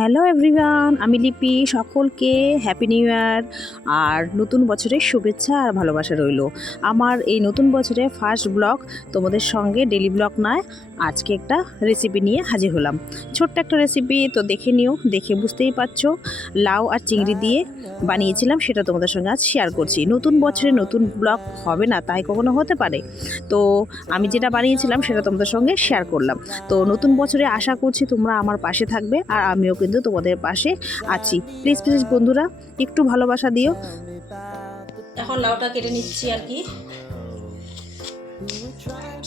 Hello everyone, আমি লিপি। সকলকে হ্যাপি নিউ ইয়ার আর নতুন বছরের শুভেচ্ছা আর ভালোবাসা রইল। আমার এই নতুন বছরে ফার্স্ট ব্লগ তোমাদের সঙ্গে ডেলি ব্লগ নয়, আজকে একটা রেসিপি নিয়ে হাজির হলাম। ছোট্ট একটা রেসিপি, তো দেখে নিও, দেখে বুঝতেই পারছো। লাউ আর চিংড়ি দিয়ে বানিয়েছিলাম, সেটা তোমাদের সঙ্গে আজ শেয়ার করছি। নতুন বছরে নতুন ব্লগ হবে না তাই কখনো হতে পারে? তো আমি যেটা বানিয়েছিলাম সেটা তোমাদের সঙ্গে শেয়ার করলাম। তো নতুন বছরে আশা করছি তোমরা আমার পাশে থাকবে আর আমিও কিন্তু তোমাদের পাশে আছি। প্লিজ প্লিজ বন্ধুরা, একটু ভালোবাসা দিও। এখন লাউটা কেটে নিচ্ছি আর কি,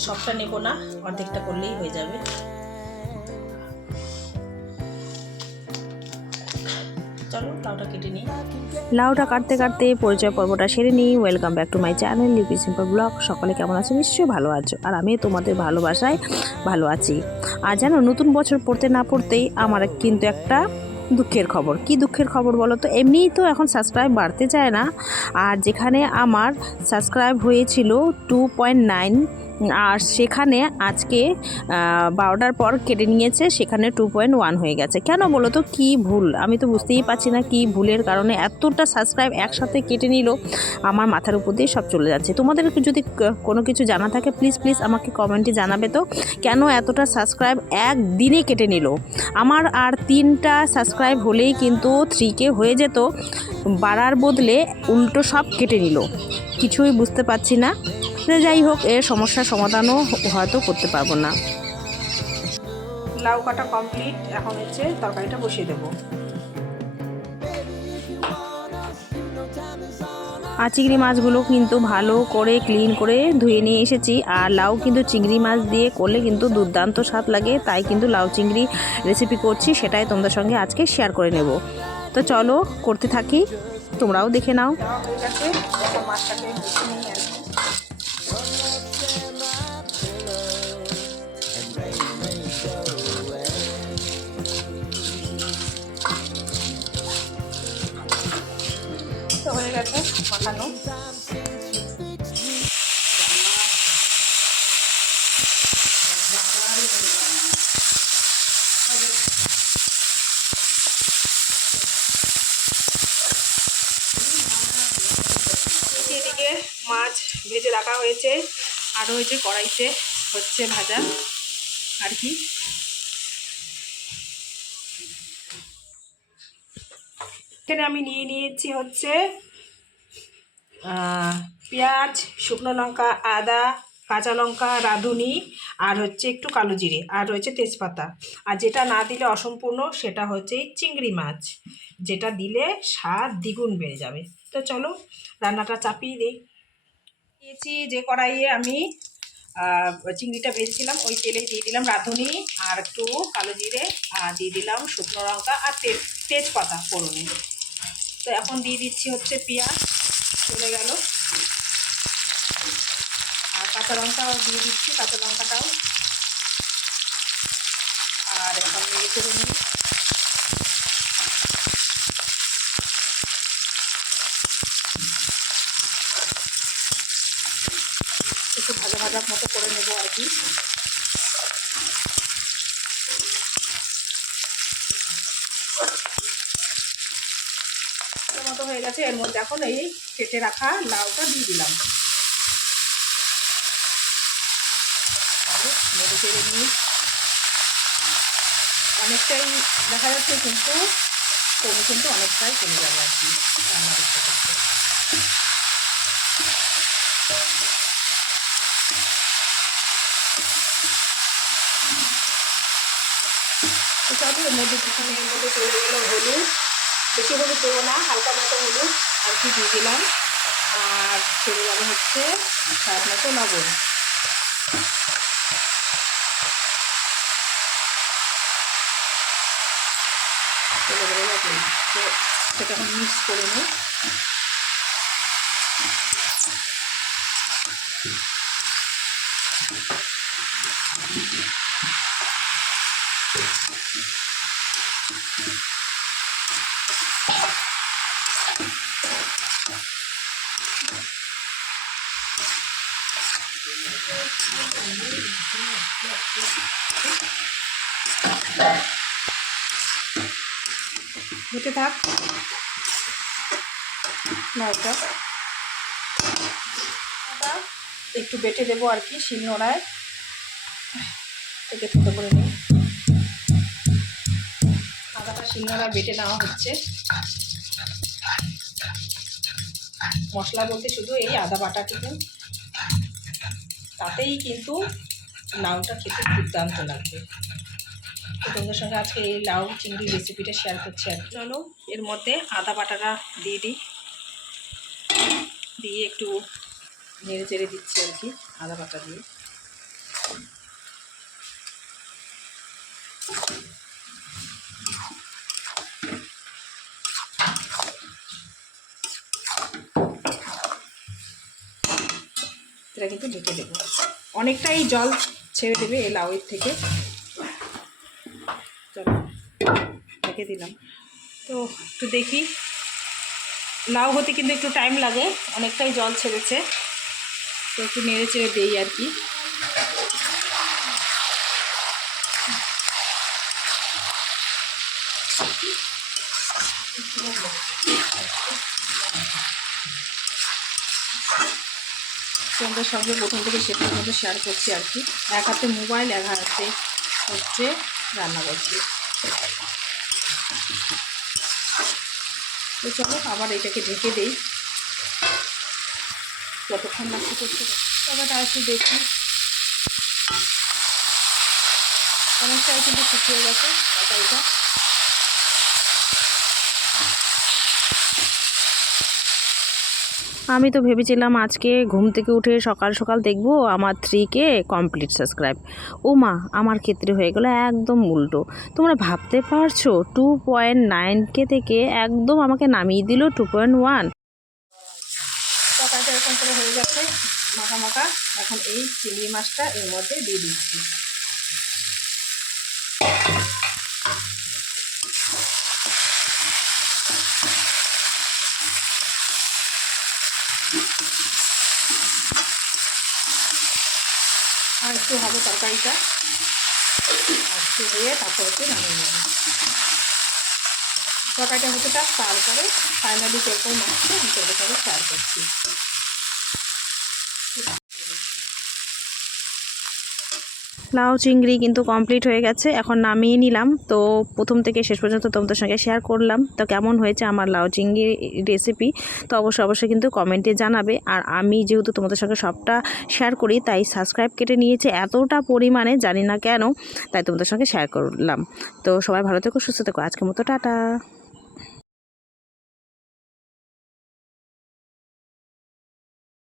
সবটা নেবো না, অর্ধেকটা করলেই হয়ে যাবে। চলো লাউটা কেটে নিই। লাউটা কাটতে কাটতে পরিচয় পর্বটা সেরে নিই। Welcome back to my channel লিপি সিম্পল ব্লগ। সকলে কেমন আছো? নিশ্চয়ই ভালো আছো, আর আমি তোমাদের ভালোবাসায় ভালো আছি। আর জানো, নতুন বছর পড়তে না পড়তেই আমার কিন্তু একটা দুঃখের খবর। কি দুঃখের খবর বলো তো? এমনিই তো এখন সাবস্ক্রাইব বাড়তে চায় না, আর যেখানে আমার সাবস্ক্রাইব হয়েছিল 2.9, আর সেখানে আজকে 12টার পর কেটে নিয়েছে, সেখানে 2.1 হয়ে গেছে। কেন বলো তো, কী ভুল? আমি তো বুঝতেই পারছি না কী ভুলের কারণে এতটা সাবস্ক্রাইব একসাথে কেটে নিল। আমার মাথার উপর দিয়ে সব চলে যাচ্ছে। তোমাদের যদি কোনো কিছু জানা থাকে প্লিজ প্লিজ আমাকে কমেন্টে জানাবে তো, কেন এতটা সাবস্ক্রাইব একদিনে কেটে নিল? আমার আর 3টা সাবস্ক্রাইব হলেই কিন্তু 3K হয়ে যেত, বাড়ার বদলে উল্টো সব কেটে নিল। কিছুই বুঝতে পারছি না। যাই হোক, এর সমস্যার সমাধানও হয়তো করতে পারবো না। লাউ কাটা কমপ্লিট, এখন হচ্ছে তরকারিটা বসিয়ে দেবো। আর চিংড়ি মাছগুলো কিন্তু ভালো করে ক্লিন করে ধুয়ে নিয়ে এসেছি। আর লাউ কিন্তু চিংড়ি মাছ দিয়ে করলে কিন্তু দুর্দান্ত স্বাদ লাগে, তাই কিন্তু লাউ চিংড়ি রেসিপি করছি, সেটাই তোমাদের সঙ্গে আজকে শেয়ার করে নেব। তো চলো করতে থাকি, তোমরাও দেখে নাও। তো হয়ে গেছে মাখানো। এদিকে মাছ ভেজে রাখা হয়েছে, আর হয়েছে কড়াইতে হচ্ছে ভাজা আর কি। এখানে আমি নিয়ে নিয়েছি হচ্ছে পেঁয়াজ, শুকনো লঙ্কা, আদা, কাঁচা লঙ্কা, রাঁধুনি, আর হচ্ছে একটু কালো জিরে, আর রয়েছে তেজপাতা। আর যেটা না দিলে অসম্পূর্ণ, সেটা হচ্ছে চিংড়ি মাছ, যেটা দিলে স্বাদ দ্বিগুণ বেড়ে যাবে। তো চলো রান্নাটা চাপিয়ে দিই। দিয়েছি যে কড়াইয়ে আমি চিংড়িটা ভেজেছিলাম, ওই তেলেই দিয়ে দিলাম রাঁধুনি আর একটু কালো জিরে, আর দিয়ে দিলাম শুকনো লঙ্কা আর তেজপাতা ফোড়নে। তো এখন দিয়ে দিচ্ছি হচ্ছে পেঁয়াজ, চলে গেল, আর কাঁচা লঙ্কাও দিয়ে দিচ্ছি, কাঁচা লঙ্কাটাও। আর এখন নেড়ে চেড়ে নিই। একটু ভাজা ভাজা মতো করে নেবো আর কি। মতো হয়ে গেছে। এর মধ্যে এখন এই কেটে রাখা লাউটা দিয়ে দিলাম, নেড়ে চেড়ে নিই। অনেকটাই দেখা যাচ্ছে, কিন্তু অনেকটাই কমে যাবে আর কি রান্না করতে করতে। তো চলো এর মধ্যে চলে গেল হলুদ। বেশি হলুদ দেবো না, হালকা মতো হলুদ আর কি দিয়ে দিলাম। আর চলে যাবে হচ্ছে স্বাদ মতো লবণ। চলে গেলে যাবে, তো সেটা এখন মিক্স করে নিই। হতে থাক লাউটা। একটু বেটে দেবো আর কি শিলনোড়ায়, এটাকে ছোটো করে নিই। আদাটা শিলনোড়ায় বেটে নেওয়া হচ্ছে। মশলা বলতে শুধু এই আদা বাটাটুকু, তাতেই কিন্তু লাউটা খেতে দুর্দান্ত লাগবে। তো তোমাদের সঙ্গে আজকে এই লাউ চিংড়ি রেসিপিটা শেয়ার করছি আর কি। চলো এর মধ্যে আদা বাটাটা দিয়ে দিই, দিয়ে একটু নেড়ে চেড়ে দিচ্ছি আর কি আদা বাটা দিয়ে। এটা কিন্তু ঢেকে দেবো, অনেকটাই জল ছেড়ে দেবে এই লাউয়ের থেকে। চলো ঢেকে দিলাম। তো একটু দেখি, লাউ হতে কিন্তু একটু টাইম লাগে, অনেকটাই জল ছেড়েছে, তো একটু নেড়ে চেড়ে দেই আর কি। তোমাদের সঙ্গে প্রথম থেকে শেষ পর্যন্ত শেয়ার করছি আর কি। এক হাতে মোবাইল, এক হাতে হচ্ছে রান্না করছি। তো চলো আবার এটাকে ঢেকে দেই, যতক্ষণ না কি করতে পারি। তবেটা একটু দেখি, অনেকটাই কিন্তু শুকিয়ে গেছে তরকারিটা। আমি তো ভেবেছিলাম আজকে ঘুম থেকে উঠে সকাল সকাল দেখবো আমার 3K কমপ্লিট সাবস্ক্রাইব। ও মা, আমার ক্ষেত্রে হয়ে গেলো একদম উল্টো। তোমরা ভাবতে পারছো 2.9K থেকে একদম আমাকে নামিয়ে দিল 2.1। তরকারিটা এরকম করে হয়ে গেছে মাখা মাখা। এখন এই চিংড়ি মাছটা এর মধ্যে দিয়ে দিচ্ছি। আর একটু হবে তরকারিটা, আর একটু হয়ে তারপর হচ্ছে নামিয়ে নেব। তরকারিটা হতে থাক, তারপরে ফাইনালি কেরকম মাছটা আমি তোদের সঙ্গে শেয়ার করছি। লাউ চিংড়ি কিন্তু কমপ্লিট হয়ে গেছে, এখন নামিয়ে নিলাম। তো প্রথম থেকে শেষ পর্যন্ত তোমাদের সঙ্গে শেয়ার করলাম। তো কেমন হয়েছে আমার লাউ চিংড়ি রেসিপি, তো অবশ্যই কিন্তু কমেন্টে জানাবে। আর আমি যেহেতু তোমাদের সঙ্গে সবটা শেয়ার করি, তাই সাবস্ক্রাইব কেটে নিয়েছে এতটা পরিমাণে, জানি না কেন, তাই তোমাদের সঙ্গে শেয়ার করলাম। তো সবাই ভালো থেকো, সুস্থ থেকো, আজকের মতো টাটা।